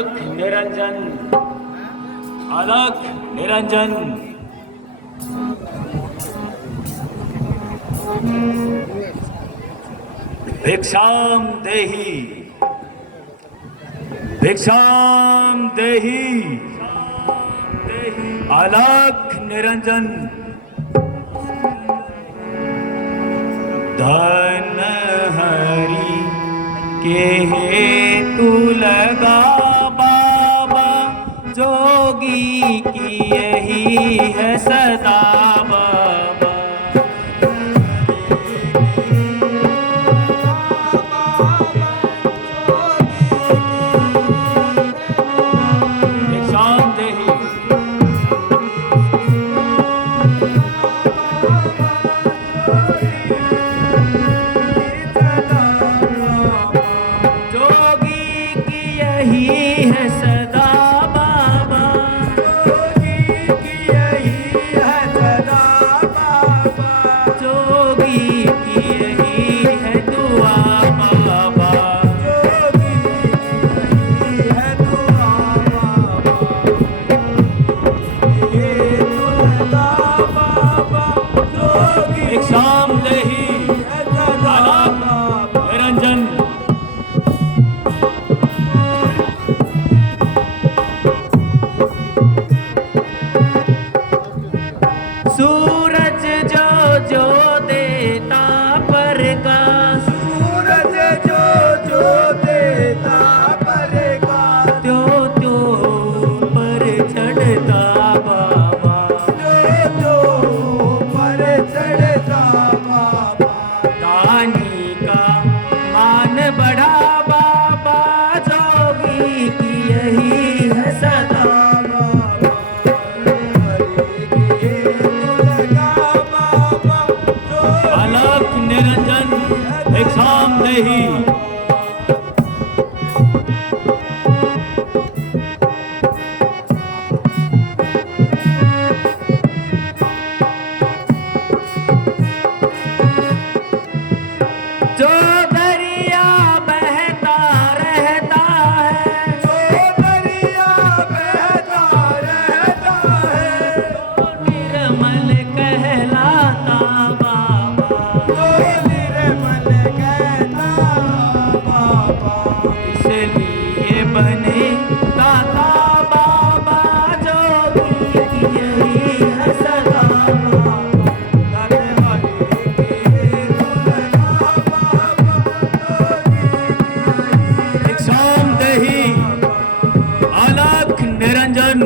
अलख निरंजन, अलख निरंजन। भिक्षाम देहि, भिक्षाम देहि, अलख निरंजन। धन हरि के हेतु लगा बाबा, जोगी की यही है सदा बाबा। भिक्षाम देहि, है सदा बाबा, जोगी की यही है सदा बाबा, जोगी की यही है दुआ बाबा, जोगी की यही है दुआ बाबा। ये दुआ बाबा, जोगी भिक्षाम देहि, अलख निरंजन। सूरज जो जो देता प्रकाश, सूरज जो जो देता प्रकाश, त्यो त्यो पर चढ़ता बाबा, त्यो त्यो पर चढ़ता बाबा। दानी का मान बढ़ा बाबा, जोगी की यही है सदा। अलख निरंजन, भिक्षाम देहि। जो दरिया बहता रहता है, जो दरिया बहता रहता है, तो निर्मल कहलाता बाबा, तो निर्मल कहता बाबा। इसलिए बने दाता बाबा, जोगी की यही है सदा बाबा। भिक्षाम देहि, अलख निरंजन।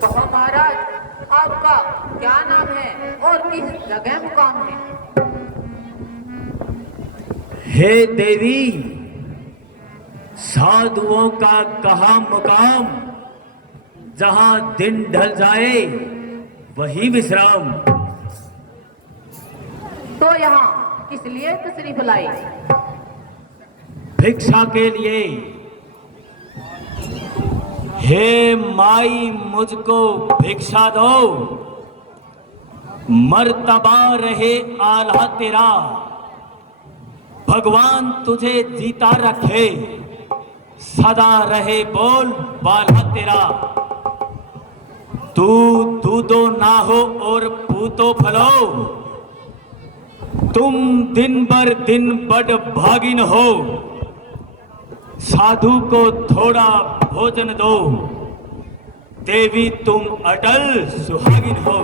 तो महाराज, आपका क्या नाम है और किस जगह मुकाम है? हे देवी, साधुओं का कहा मुकाम, जहां दिन ढल जाए वही विश्राम। तो यहाँ किस लिए तशरीफ लाई? भिक्षा के लिए। हे माई, मुझको भिक्षा दो, मर्तबा रहे आला तेरा, भगवान तुझे जीता रखे, सदा रहे बोल बाला तेरा। तू दूधो ना हो और पूतो फलो, तुम दिन बर दिन बड़ भागिन हो, साधु को थोड़ा भोजन दो, देवी तुम अटल सुहागिन हो।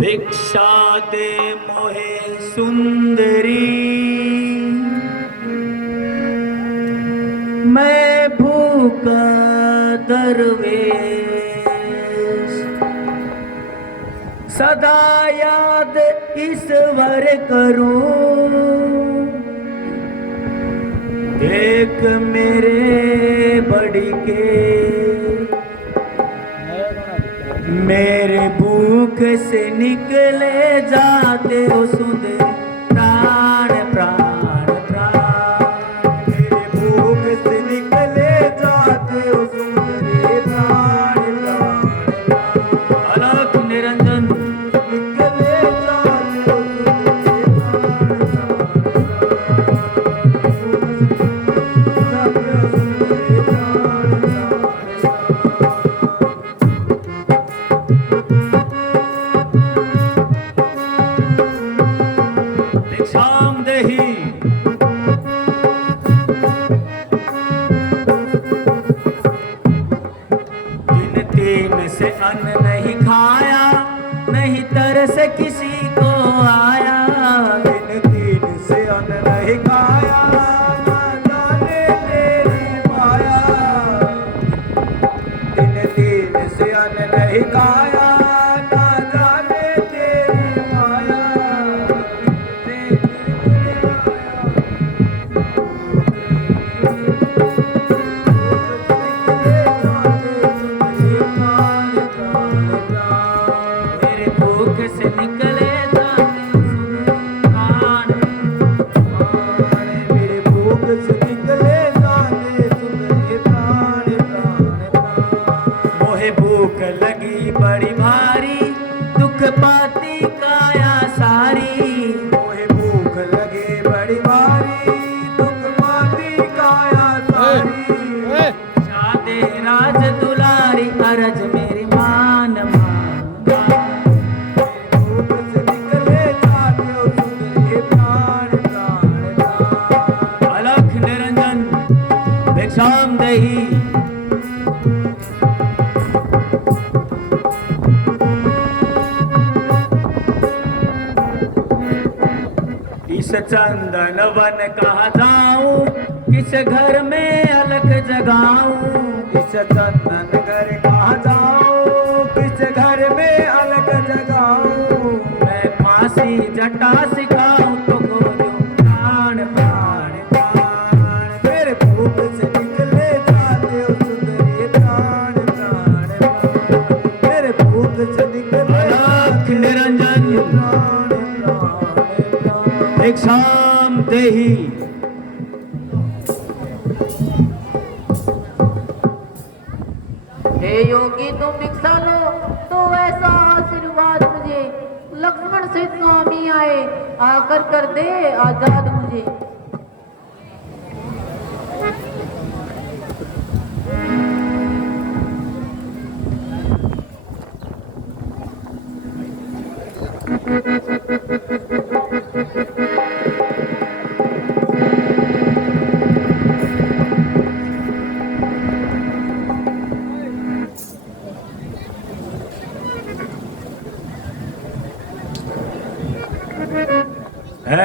भिक्षा दे मोहे सुंदरी, मैं भूखा दरवेश, सदा याद ईश्वर करूं, देख मेरे बड़ी के, मेरे भूख से निकले जाते हो सुंदर प्राण प्राण प्राण, मेरे भूख से निकले जाते हो सुंदर प्राण प्राण। भूख लगी बड़ी भारी, दुख पाती काया सारी। मोहे भूख लगे बड़ी भारी, दुख पाती काया सारी। जाते राज दुलारी, अरज मेरी मान भूख से निकले जाते हो सुंदरी प्राण प्राण प्राण। अलख निरंजन भिक्षाम देहि। इस चंदन वन कहाँ जाऊं, किस घर में अलख जगाऊं। इस चंदन घर कहाँ जाऊं, किस घर में अलग जगाऊं। मैं फांसी जटा सिखाऊं तो खोजो प्राण प्राण। प्राण मेरे भूख से निकले जाते हो सुंदरी प्राण प्राण प्राण। मेरे भूख से निकले अलख निरंजन प्राण प्राण प्राण। भिक्षाम देहि। हे योगी तुम भिक्षा लो तो ऐसा आशीर्वाद मुझे। लक्ष्मण से स्वामी आए, आकर कर दे आजाद मुझे।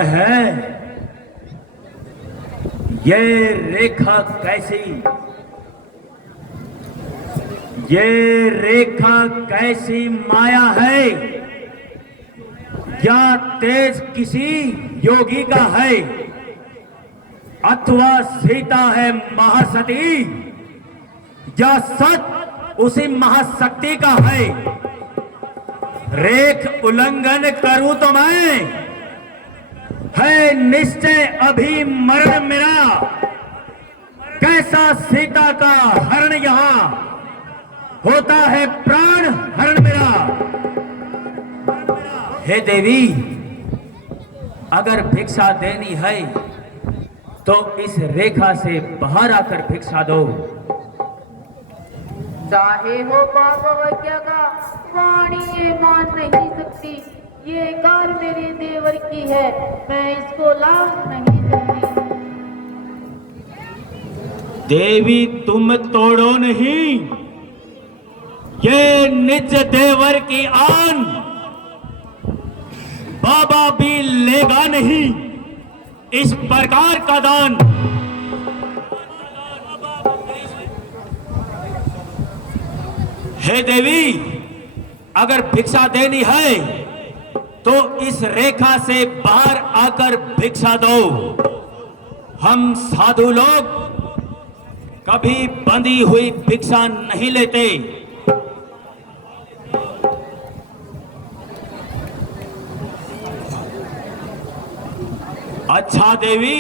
है ये रेखा कैसी, ये रेखा कैसी माया है। क्या तेज किसी योगी का है, अथवा सीता है महासती, या सत उसी महाशक्ति का है। रेख उल्लंघन करूं तो मैं है निश्चय अभी मरण मेरा। कैसा सीता का हरण यहां होता है प्राण हरण मेरा। हे देवी, अगर भिक्षा देनी है तो इस रेखा से बाहर आकर भिक्षा दो। चाहे हो पाप वज्ञा का, वाणी ये मान नहीं सकती। ये कार मेरे देवर की है, मैं इसको लाभ नहीं सकती। देवी तुम तोड़ो नहीं, ये निज देवर की आन बाबा भी लेगा नहीं इस प्रकार का दान। हे देवी, अगर भिक्षा देनी है तो इस रेखा से बाहर आकर भिक्षा दो। हम साधु लोग कभी बंधी हुई भिक्षा नहीं लेते। अच्छा देवी,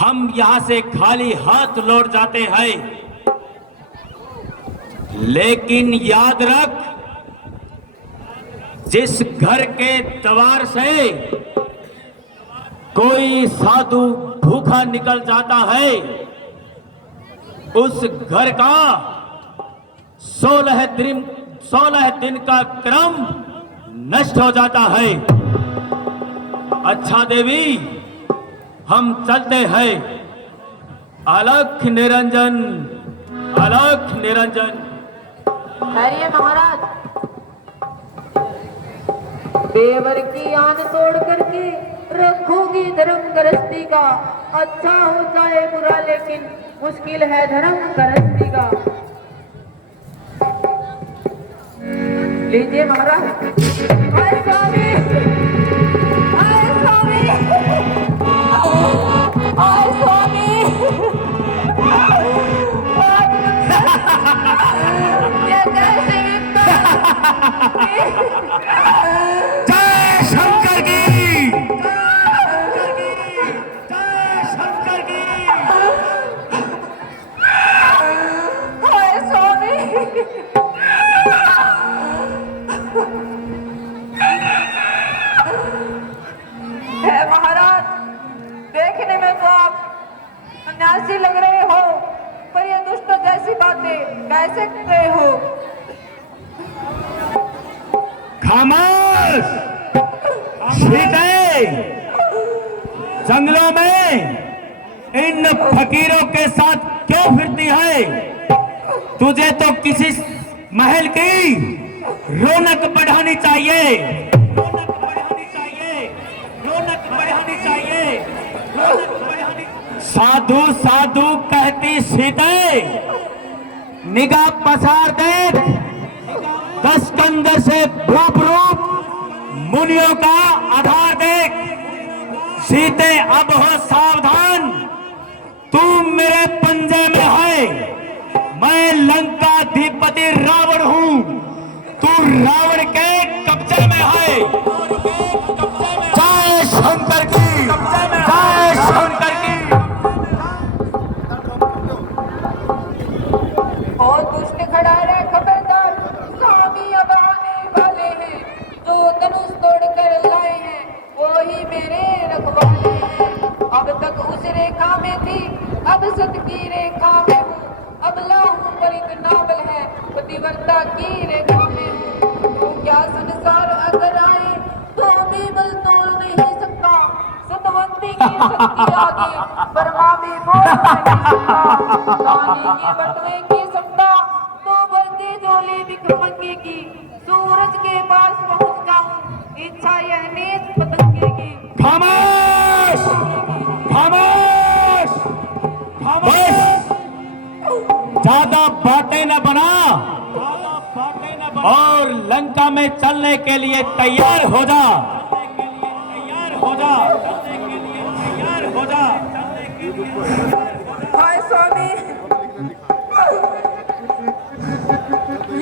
हम यहां से खाली हाथ लौट जाते हैं, लेकिन याद रख, जिस घर के द्वार से कोई साधु भूखा निकल जाता है, उस घर का 16 दिन का क्रम नष्ट हो जाता है। अच्छा देवी, हम चलते हैं। अलख निरंजन, अलख निरंजन। ठहरिए महाराज, देवर की आन तोड़ करके रखोगी धर्म गृहस्थी का। अच्छा हो जाए बुरा, लेकिन मुश्किल है धर्म गृहस्थी का। लीजिए महाराज। हाय स्वामी, हाय स्वामी, हाय स्वामी। ये कैसे जय शंकर की, जय शंकर की। हाय स्वामी। सन्यासी लग रहे हो, पर ये दुष्ट जैसी बातें कैसे कर रहे हो? खामोश! सीते जंगलों में इन फकीरों के साथ क्यों फिरती है? तुझे तो किसी महल की रौनक बढ़ानी चाहिए, रौनक बढ़ानी चाहिए, रौनक बढ़ानी चाहिए, रौनक बढ़ानी। साधु साधु कहती सीते, निगाह पसार देख, 10 कंधे से रूप रूप मुनियों का आधार देख। सीते अब हो सावधान, तू मेरे पंजे में है। मैं लंकाधिपति रावण हूं, तू रावण के कब्जे में है। जय शंकर की, जय शंकर की। और दुष्ट खड़ा रहे, खबरदार, स्वामी अब आने वाले हैं। जो धनुष तोड़कर लाए हैं वो ही मेरे रखवाले हैं। अब तक उस रेखा में थी, अब सत की रेखा में हूँ। अब लाहूं पर एक नावल है, पतिव्रता की रेखा में हूँ। तो क्या संसार अगर आए तो भी बल तोल नहीं सकता। सतवंती की शक्ति आगे बर्मा भी बोल नहीं सकता। रानी के बटुए की समता तो भरती झोली भिखमंगे की। सूरज के पास पहुंच जाऊं, इच्छा यह नीच पतंगे की। खामोश! खामोश! खामोश! ज्यादा बातें न बना और लंका में चलने के लिए तैयार हो जा, तैयार हो जा, चलने के लिए तैयार हो जा। हाय स्वामी,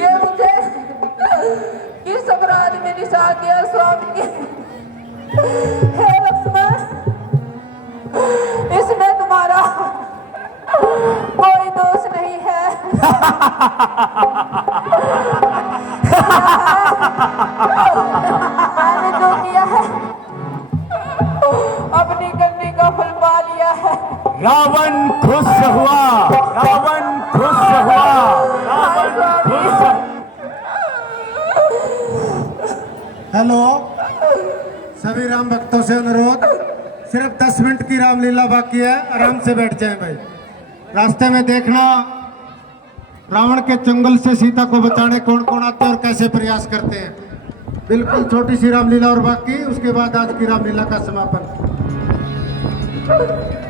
ये मुझे किस अपराध में निशा दिया स्वामी? हे लक्ष्मण, इसमें तुम्हारा कोई दोष नहीं है। मैंने जो किया है अपनी करने का फल पा लिया है। रावण खुश हुआ, रावण खुश हुआ, रावण खुश। हेलो, सभी राम भक्तों से अनुरोध, सिर्फ 10 मिनट की रामलीला बाकी है, आराम से बैठ जाएं भाई। रास्ते में देखना रावण के चंगुल से सीता को बचाने कौन कौन आते हैं और कैसे प्रयास करते हैं। बिल्कुल छोटी सी रामलीला और बाकी, उसके बाद आज की रामलीला का समापन।